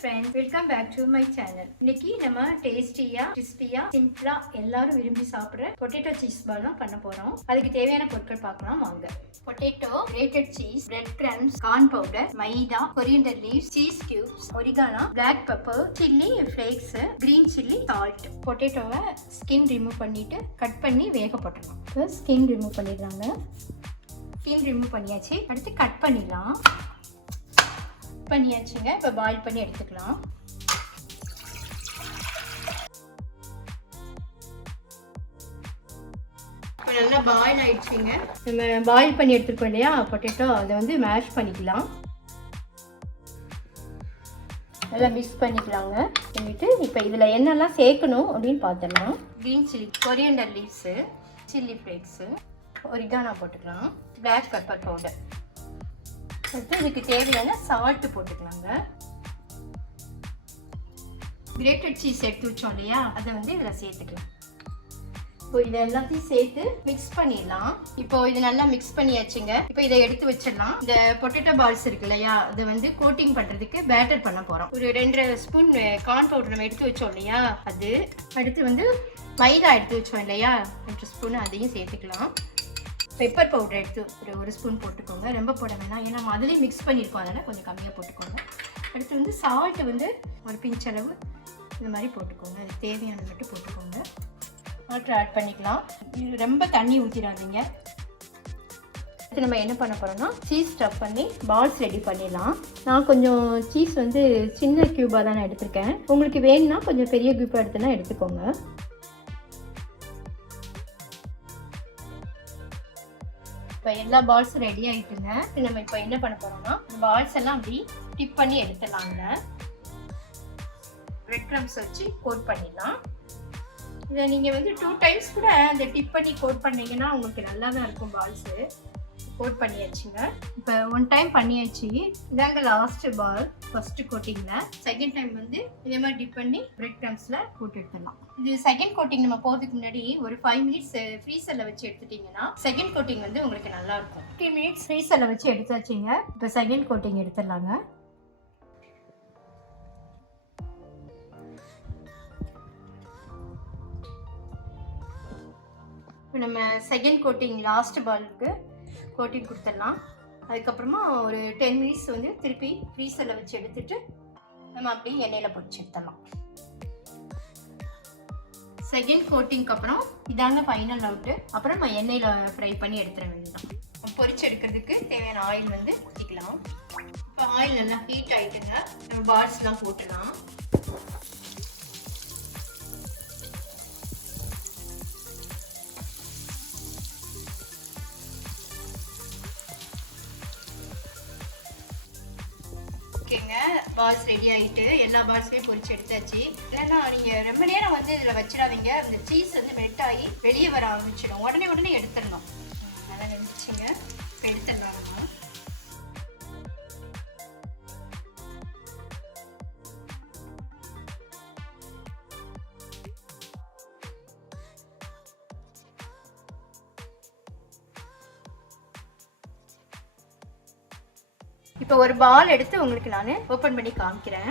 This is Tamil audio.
friends, welcome back to my channel. இன்னைக்கு நம்ம டேஸ்டியா கிறிஸ்பியா சிம்பிளா எல்லாரும் விரும்பி சாப்பிடுற பொட்டேட்டோ சீஸ் பால் தான் பண்ண போறோம். அதுக்கு தேவையான பொருட்கள் பார்க்கலாம் வாங்க. Potato, grated cheese, bread crumbs, corn powder, maida, coriander leaves, cheese cubes, oregano, black pepper, chilli flakes, green chilli, salt. பொட்டேட்டோவை ஸ்கின் ரிமூவ் பண்ணிட்டு கட் பண்ணி வேக போட்டுக்கலாம். ஸ்கின் ரிமூவ் பண்ணிடுறாங்க. ஸ்கின் ரிமூவ் பண்ணியாச்சு. அடுத்து கட் பண்ணிடலாம். பண்ணியாச்சுங்க. இப்போ பாயில் பண்ணி எடுத்துக்கலாம். இப்போ நல்லா பாயில் ஆயிடுச்சுங்க. நம்ம பாயில் பண்ணி எடுத்துருக்கோம் இல்லையா பொட்டேட்டோ, அதை வந்து மேஷ் பண்ணிக்கலாம். நல்லா மிக்ஸ் பண்ணிக்கலாங்க. பண்ணிட்டு இப்போ இதில் என்னெல்லாம் சேர்க்கணும் அப்படின்னு பார்த்துடலாம். Green chilli, coriander leaves, chilli flakes, oregano போட்டுக்கலாம், பிளாக் பெப்பர் பவுடர், அடுத்து இதுக்கு தேவையான சால்ட் போட்டுக்கலாங்க. கிரேட்டட் சீஸ் எடுத்து வச்சோம் இல்லையா, அதை வந்து இதில் சேர்த்துக்கலாம். இப்போ இதை எல்லாத்தையும் சேர்த்து மிக்ஸ் பண்ணிடலாம். இப்போ இது நல்லா மிக்ஸ் பண்ணியாச்சுங்க. இப்போ இதை எடுத்து வச்சிடலாம். இந்த பொட்டேட்டோ பால்ஸ் இருக்கு இல்லையா, அதை வந்து கோட்டிங் பண்ணுறதுக்கு பேட்டர் பண்ண போகிறோம். ஒரு 2 ஸ்பூன் கார்ன் பவுடர் நம்ம எடுத்து வச்சோம் இல்லையா அது, அடுத்து வந்து மைதா எடுத்து வச்சோம் இல்லையா 2 ஸ்பூன், அதையும் சேர்த்துக்கலாம். பெப்பர் பவுடர் எடுத்து ஒரு ஸ்பூன் போட்டுக்கோங்க. ரொம்ப போட வேணாம், ஏன்னா நம்ம அதுலேயும் மிக்ஸ் பண்ணியிருக்கோம், அதனால் கொஞ்சம் கம்மியாக போட்டுக்கோங்க. அடுத்து வந்து சால்ட்டு வந்து ஒரு பிஞ்ச் அளவு இந்த மாதிரி போட்டுக்கோங்க. அது தேவையானது மட்டும் போட்டுக்கோங்க. வாட்டர் ஆட் பண்ணிக்கலாம். இது ரொம்ப தண்ணி ஊற்றிடாதீங்க. அடுத்து நம்ம என்ன பண்ண போகிறோம்னா சீஸ் ஸ்டஃப் பண்ணி பால்ஸ் ரெடி பண்ணிடலாம். நான் கொஞ்சம் சீஸ் வந்து சின்ன க்யூபாக தான் நான் எடுத்திருக்கேன். உங்களுக்கு வேணும்னா கொஞ்சம் பெரிய க்யூபாக எடுத்துனா எடுத்துக்கோங்க. இப்போ எல்லா பால்ஸும் ரெடி ஆகிட்டுங்க. நம்ம இப்போ என்ன பண்ண போகிறோம்னா பால்ஸ் எல்லாம் அப்படி டிப் பண்ணி எடுத்துடலாங்க. பிரெட் கிரம்ஸ் வச்சு கோட் பண்ணிடலாம். இதை நீங்கள் வந்து 2 டைம்ஸ் கூட அந்த டிப் பண்ணி கோட் பண்ணிங்கன்னா உங்களுக்கு நல்லா தான் இருக்கும். பால்ஸு கோட் பண்ணியாச்சுங்க. இப்போ 1 டைம் பண்ணியாச்சு. இதாங்க லாஸ்ட் பால் ஃபர்ஸ்ட் கோட்டிங்கில். செகண்ட் டைம் வந்து இதே மாதிரி டிப் பண்ணி பிரெட் கிரம்ஸில் போட்டு எடுத்துடலாம். இது செகண்ட் கோட்டிங் நம்ம போகிறதுக்கு முன்னாடி ஒரு 5 மினிட்ஸ் ஃப்ரீசரில் வச்சு எடுத்துட்டிங்கன்னா செகண்ட் கோட்டிங் வந்து உங்களுக்கு நல்லாயிருக்கும். 15 மினிட்ஸ் ஃப்ரீசரில் வச்சு எடுத்தாச்சுங்க. இப்போ செகண்ட் கோட்டிங் எடுத்துடலாங்க. இப்போ நம்ம செகண்ட் கோட்டிங் லாஸ்ட் பாலுக்கு கோட்டிங் கொடுத்துடலாம். அதுக்கப்புறமா ஒரு 10 மினிட்ஸ் வந்து திருப்பி ஃப்ரீசரில் வச்சு எடுத்துட்டு நம்ம அப்படியே எண்ணெயில் பொரிச்சு எடுத்துடலாம். செகண்ட் கோட்டிங்க்கு அப்புறம் இதாங்க ஃபைனல் அவுட்டு. அப்புறம் நம்ம எண்ணெயில் ஃப்ரை பண்ணி எடுத்துட வேண்டியதான். பொரிச்சு எடுக்கிறதுக்கு தேவையான ஆயில் வந்து ஊற்றிக்கலாம். இப்போ ஆயில் நல்லா ஹீட் ஆகிட்டுங்க. நம்ம பால்ஸ்லாம் போட்டுடலாம். ஓகேங்க, பால்ஸ் ரெடி ஆகிட்டு எல்லா பால்ஸுமே பொரிச்சு எடுத்தாச்சு. இல்லைன்னா நீங்கள் ரொம்ப நேரம் வந்து இதில் வச்சிடாதீங்க. அந்த சீஸ் வந்து மெல்ட் ஆகி வெளியே வர ஆரம்பிச்சிடும். உடனே எடுத்துடணும். நல்லா வெந்துச்சுங்க. எடுத்துடலாம் நம்ம. இப்போ ஒரு பால் எடுத்து உங்களுக்கு நான் ஓப்பன் பண்ணி காமிக்கிறேன்.